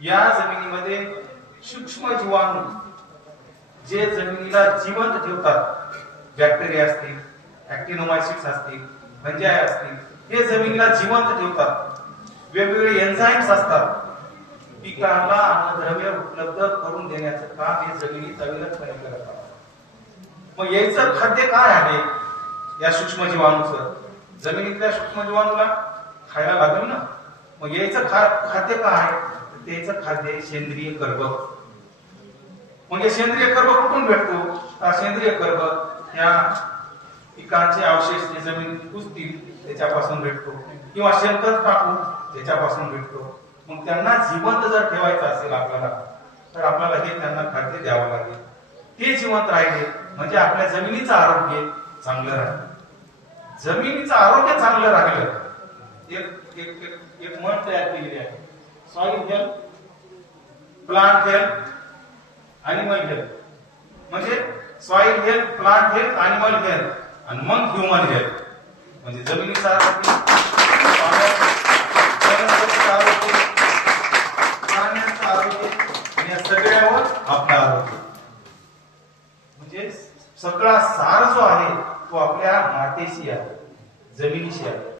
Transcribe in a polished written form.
या जमिनीमध्ये सूक्ष्म जीवाणू जे जमिनीला जिवंत ठेवतात, बॅक्टेरिया असतील, ऍक्टिनोमायसिट्स असतील, फंजाई असतील, हे जमिनीला जिवंत ठेवतात. वेगवेगळे एन्झाईम्स असतात. पिकांना अन्नद्रव्य उपलब्ध करून देण्याचं काम हे जमिनी अविरतपणे करतात. मग याचं खाद्य काय आहे? या सूक्ष्म जीवाणूचं, जमिनीतल्या सूक्ष्म जीवाणूला खायला लागेल ना. मग याचं खाद्य काय आहे? त्याचं खाद्य सेंद्रिय कर्ब. मग हे सेंद्रिय कर्ब कुठून भेटतो? सेंद्रिय कर्ब या पिकांचे अवशेष जे जमिनीत कुजतील त्याच्यापासून भेटतो, किंवा शेणखत टाकून त्याच्यापासून भेटतो. मग त्यांना जिवंत जर ठेवायचं असेल आपल्याला, तर आपल्याला हे त्यांना खाद्य द्यावं लागेल. ते जिवंत राहिले म्हणजे आपल्या जमिनीचं आरोग्य चांगलं राहील. जमिनीचं आरोग्य चांगलं राहिलं, एक म्हण तयार केलेली आहे, soil health, plant health, animal health. म्हणजे soil health, plant health, animal health आणि मग ह्युमन हेल्थ. म्हणजे जमिनीचं आरोग्य, वनस्पतीचं आरोग्य, प्राण्यांचं आरोग्य, या सगळ्यावर आपलं आरोग्य. म्हणजे सगळा सार जो आहे तो आपल्या मातेशी आहे, जमिनीशी आहे.